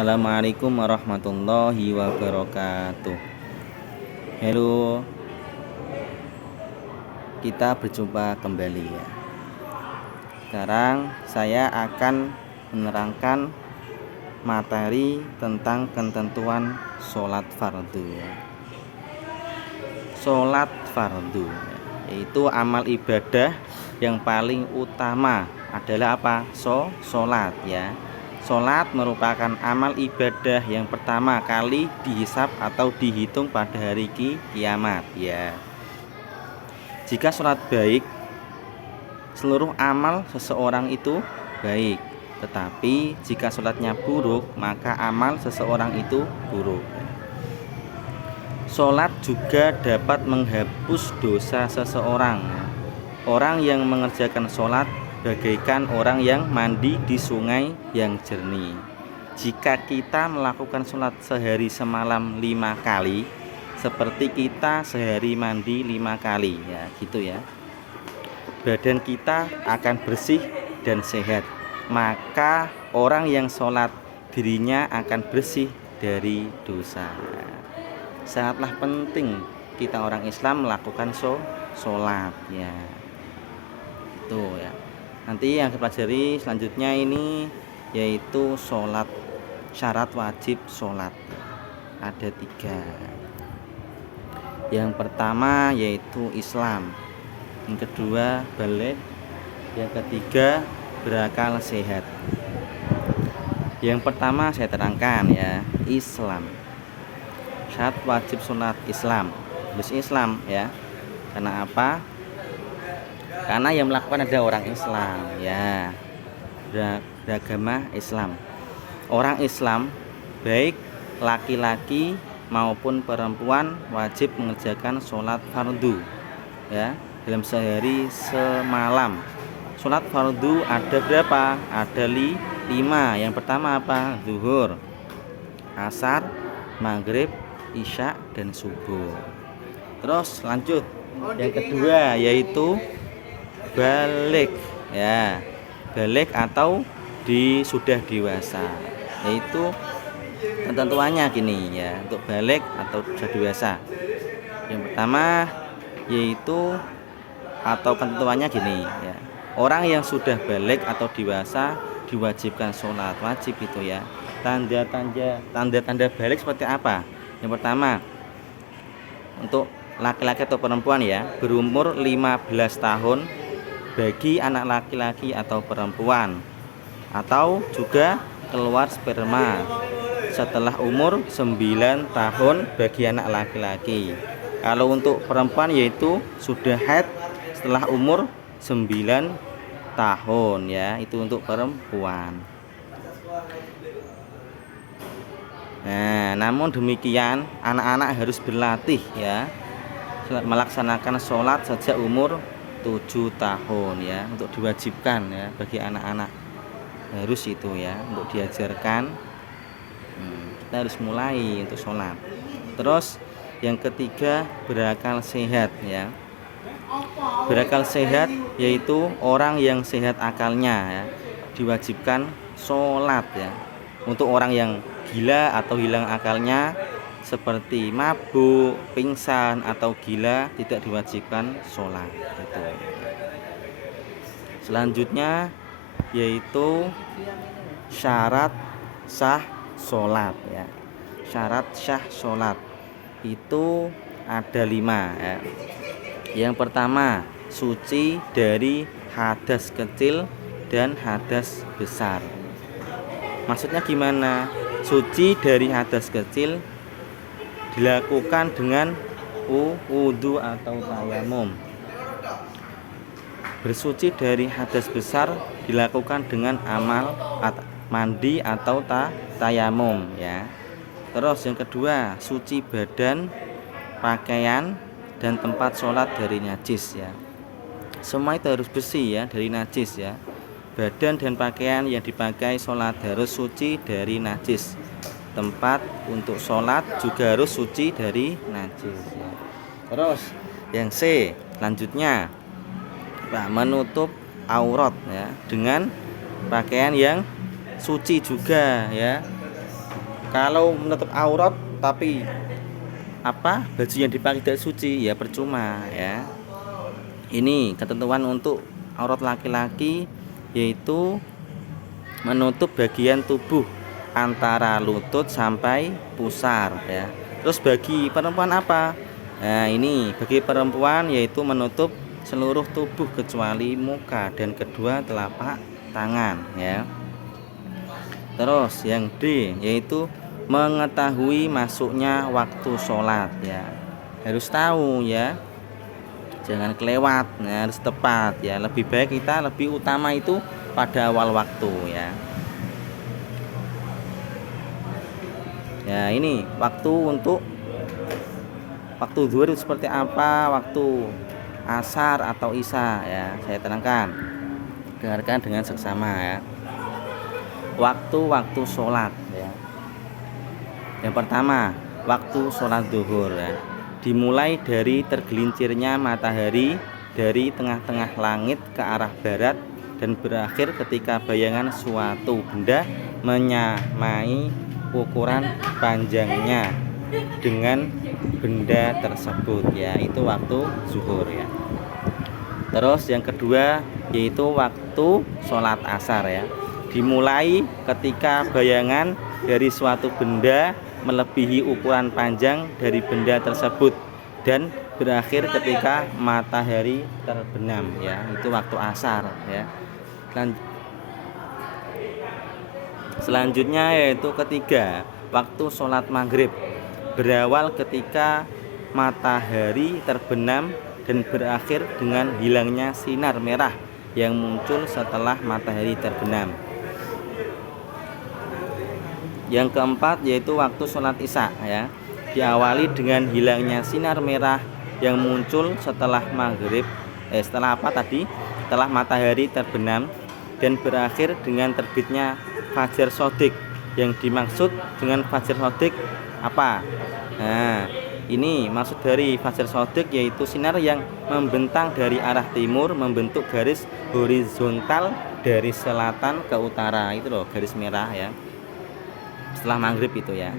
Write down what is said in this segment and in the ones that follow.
Assalamualaikum warahmatullahi wabarakatuh. Halo, kita berjumpa kembali ya. Sekarang saya akan menerangkan materi tentang ketentuan sholat fardu. Sholat fardu yaitu amal ibadah yang paling utama adalah apa? Sholat ya. Sholat merupakan amal ibadah yang pertama kali dihisab atau dihitung pada hari kiamat ya. Jika sholat baik, seluruh amal seseorang itu baik. Tetapi jika sholatnya buruk, maka amal seseorang itu buruk. Sholat juga dapat menghapus dosa seseorang. Orang yang mengerjakan sholat bagaikan orang yang mandi di sungai yang jernih. Jika kita melakukan sholat sehari semalam 5 kali, seperti kita sehari mandi 5 kali ya, gitu ya. Badan kita akan bersih dan sehat. Maka orang yang sholat dirinya akan bersih dari dosa. Sangatlah penting kita orang Islam melakukan sholat ya. Itu ya. Nanti yang kita pelajari selanjutnya ini yaitu sholat, syarat wajib sholat. Ada 3. Yang pertama yaitu Islam, yang kedua balik, yang ketiga berakal sehat. Yang pertama saya terangkan ya, Islam. Syarat wajib sholat Islam, harus Islam ya. Karena apa? Karena yang melakukan ada orang Islam ya, beragama Islam. Orang Islam baik laki-laki maupun perempuan wajib mengerjakan sholat fardu ya, dalam sehari semalam. Sholat fardu ada berapa? Ada 5. Yang pertama apa? Zuhur, asar, maghrib, isya, dan subuh. Terus lanjut, yang kedua yaitu balik ya, balik atau sudah dewasa. Yaitu ketentuannya gini ya, untuk balik atau sudah dewasa. Yang pertama yaitu atau ketentuannya gini ya, orang yang sudah balik atau dewasa diwajibkan sholat wajib itu ya. Tanda-tanda balik seperti apa? Yang pertama, untuk laki-laki atau perempuan ya, berumur 15 tahun bagi anak laki-laki atau perempuan, atau juga keluar sperma setelah umur 9 tahun bagi anak laki-laki. Kalau untuk perempuan yaitu sudah haid setelah umur 9 tahun ya, itu untuk perempuan. Nah, namun demikian anak-anak harus berlatih ya, melaksanakan sholat sejak umur 7 tahun ya, untuk diwajibkan ya bagi anak-anak, harus itu ya, untuk diajarkan. Kita harus mulai untuk sholat. Terus yang ketiga berakal sehat ya. Berakal sehat yaitu orang yang sehat akalnya ya, diwajibkan sholat ya. Untuk orang yang gila atau hilang akalnya seperti mabuk, pingsan, atau gila tidak diwajibkan sholat itu. Selanjutnya yaitu syarat sah sholat ya. Syarat sah sholat itu ada 5 ya. Yang pertama, suci dari hadas kecil dan hadas besar. Maksudnya gimana? Suci dari hadas kecil dilakukan dengan wudu atau tayamum. Bersuci dari hadas besar dilakukan dengan amal mandi atau tayamum ya. Terus yang kedua, suci badan, pakaian, dan tempat sholat dari najis ya. Semua itu harus bersih ya dari najis ya. Badan dan pakaian yang dipakai sholat harus suci dari najis. Tempat untuk sholat juga harus suci dari najis ya. Terus yang C, lanjutnya menutup aurat ya, dengan pakaian yang suci juga ya, Kalau menutup aurat tapi baju yang dipakai tidak suci, ya percuma ya. Ini ketentuan untuk aurat laki-laki, yaitu menutup bagian tubuh antara lutut sampai pusar ya. Terus bagi perempuan apa? Nah, ini bagi perempuan yaitu menutup seluruh tubuh kecuali muka dan kedua telapak tangan ya. Terus yang D yaitu mengetahui masuknya waktu sholat ya. Harus tahu ya, jangan kelewat ya, harus tepat ya. Lebih baik kita lebih utama itu pada awal waktu ya. Ya, ini waktu untuk waktu zuhur seperti apa, waktu asar atau isya ya, saya terangkan. Dengarkan dengan seksama ya. Waktu-waktu sholat ya. Yang pertama, waktu sholat zuhur ya, dimulai dari tergelincirnya matahari dari tengah-tengah langit ke arah barat dan berakhir ketika bayangan suatu benda menyamai ukuran panjangnya dengan benda tersebut ya, itu waktu zuhur ya. Terus yang kedua yaitu waktu sholat asar ya, dimulai ketika bayangan dari suatu benda melebihi ukuran panjang dari benda tersebut dan berakhir ketika matahari terbenam ya, itu waktu asar ya. Selanjutnya yaitu ketiga, waktu sholat maghrib, berawal ketika matahari terbenam dan berakhir dengan hilangnya sinar merah yang muncul setelah matahari terbenam. Yang keempat yaitu waktu sholat isya ya, diawali dengan hilangnya sinar merah yang muncul setelah maghrib setelah matahari terbenam dan berakhir dengan terbitnya fajar shodiq. Yang dimaksud dengan fajar shodiq apa? Nah, ini maksud dari fajar shodiq yaitu sinar yang membentang dari arah timur membentuk garis horizontal dari selatan ke utara, itu loh garis merah ya, setelah maghrib itu ya.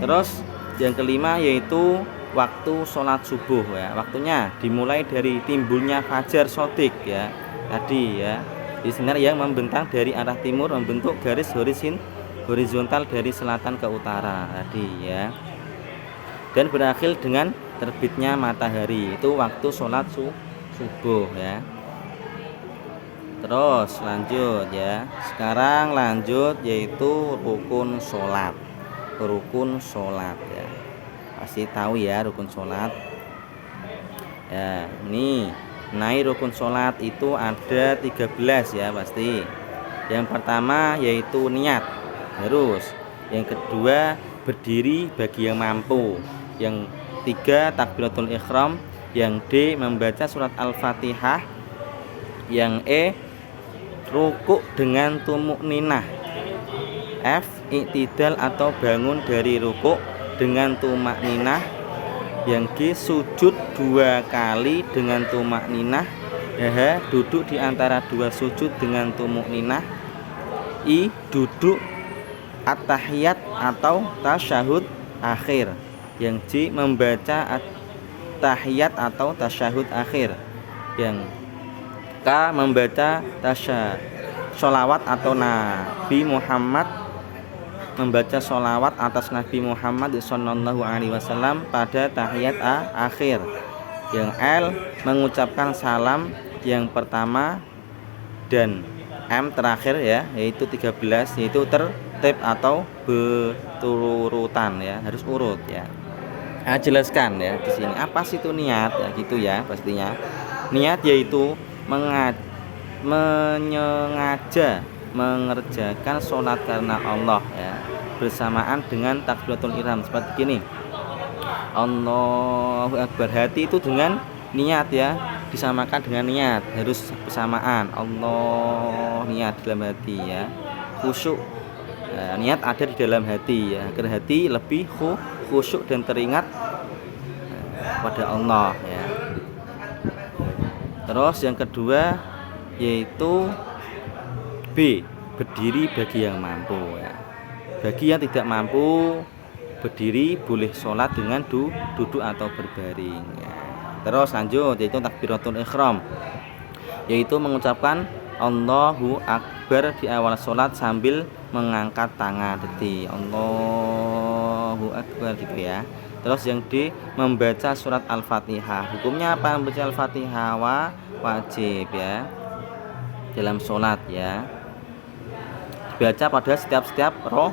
Terus yang kelima yaitu waktu sholat subuh ya, waktunya dimulai dari timbulnya fajar shodiq ya tadi ya, di sinar yang membentang dari arah timur membentuk garis horizontal dari selatan ke utara tadi ya, dan berakhir dengan terbitnya matahari, itu waktu sholat subuh ya. Terus lanjut ya, sekarang lanjut yaitu rukun sholat. Rukun sholat ya, pasti tahu ya rukun sholat ya. Ini rukun sholat itu ada 13 ya pasti. Yang pertama yaitu niat, terus yang kedua berdiri bagi yang mampu, yang tiga takbiratul ihram, yang D membaca surat al-fatihah, yang E rukuk dengan tumuk ninah, F iktidal atau bangun dari rukuk dengan tumak ninah, yang G sujud 2 kali dengan tumak ninah, H duduk di antara 2 sujud dengan tumuk ninah, I duduk at-tahiyat atau tasyahud akhir, yang J membaca at-tahiyat atau tasyahud akhir, yang K membaca sholawat atau Nabi Muhammad, membaca sholawat atas Nabi Muhammad Sallallahu Alaihi Wasallam pada tahiyat akhir, yang L mengucapkan salam yang pertama dan M terakhir ya, yaitu 13, yaitu tertib atau berurutan ya, harus urut ya. Jelaskan ya di sini apa sih itu niat ya, gitu ya pastinya. Niat yaitu menyengaja mengerjakan sholat karena Allah ya, bersamaan dengan takbiratul ihram seperti gini, Allahu Akbar. Hati itu dengan niat ya, disamakan dengan niat, harus bersamaan. Allah niat dalam hati ya, khusyuk ya, niat ada di dalam hati ya, agar hati lebih khusyuk dan teringat pada Allah ya. Terus yang kedua yaitu B berdiri bagi yang mampu ya. Bagi yang tidak mampu berdiri boleh sholat dengan duduk atau berbaring ya. Terus lanjut, yaitu takbiratul ihram, yaitu mengucapkan Allahu Akbar di awal sholat sambil mengangkat tangan. Jadi Allahu Akbar gitu ya. Terus yang D, membaca surat Al-Fatihah. Hukumnya apa membaca Al-Fatihah? Wajib ya dalam sholat ya, dibaca pada setiap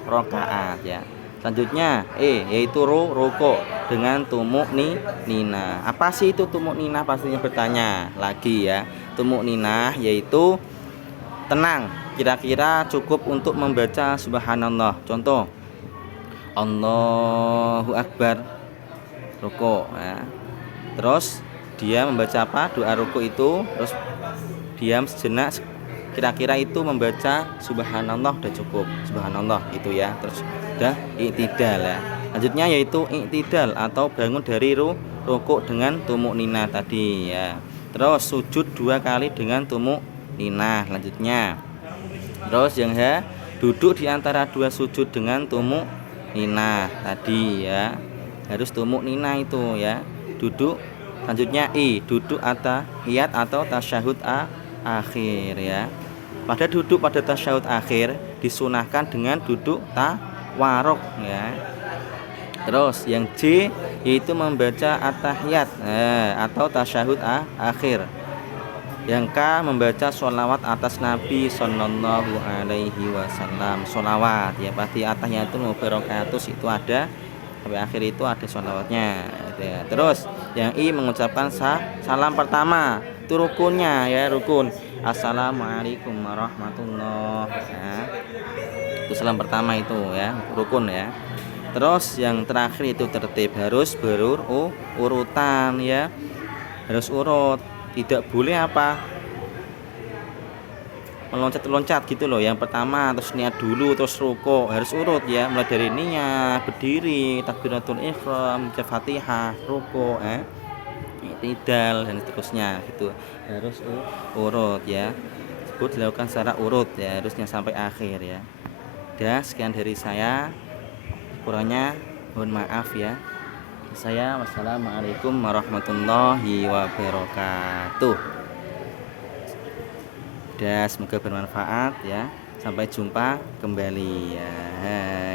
rakaat ya. Selanjutnya yaitu ruko dengan tumuk nina. Apa sih itu tumuk nina? Pastinya bertanya lagi ya. Tumuk nina yaitu tenang, kira-kira cukup untuk membaca subhanallah. Contoh Allahu Akbar, ruko ya. Terus dia membaca apa? Doa ruko itu, terus diam sejenak, kira-kira itu membaca subhanallah udah cukup. Subhanallah itu ya. Terus udah i'tidal ya. Lanjutnya yaitu i'tidal atau bangun dari rukuk dengan tumuk nina tadi ya. Terus sujud 2 kali dengan tumuk nina. Lanjutnya terus yang H, duduk di antara 2 sujud dengan tumuk nina tadi ya. Harus tumuk nina itu ya. Duduk. Lanjutnya duduk atahiyat atau tasyahud akhir ya. Pada duduk pada tasyahud akhir disunahkan dengan duduk tawaruk ya. Terus yang J yaitu membaca at-tahiyat atau tasyahud akhir. Yang K membaca sholawat atas Nabi Sallallahu Alaihi Wasallam. Sholawat ya, pasti at-tahiyatul mubarakatus itu ada sampai akhir itu ada sholawatnya ya. Terus yang I mengucapkan salam pertama, itu rukunnya ya, rukun Assalamualaikum warahmatullahi ya. Itu salam pertama itu ya, rukun ya. Terus yang terakhir itu tertib, harus berurutan ya, harus urut, tidak boleh apa meloncat-loncat gitu loh. Yang pertama terus niat dulu, terus ruko, harus urut ya, mulai dari niat, berdiri, takbiratul ihram, baca Fatihah, ruko, i'tidal dan seterusnya gitu. Harus urut ya. Tersebut dilakukan secara urut ya, harusnya sampai akhir ya. Dah, sekian dari saya. Kurangnya mohon maaf ya. Saya wassalamualaikum warahmatullahi wabarakatuh. Semoga bermanfaat ya. Sampai jumpa kembali ya.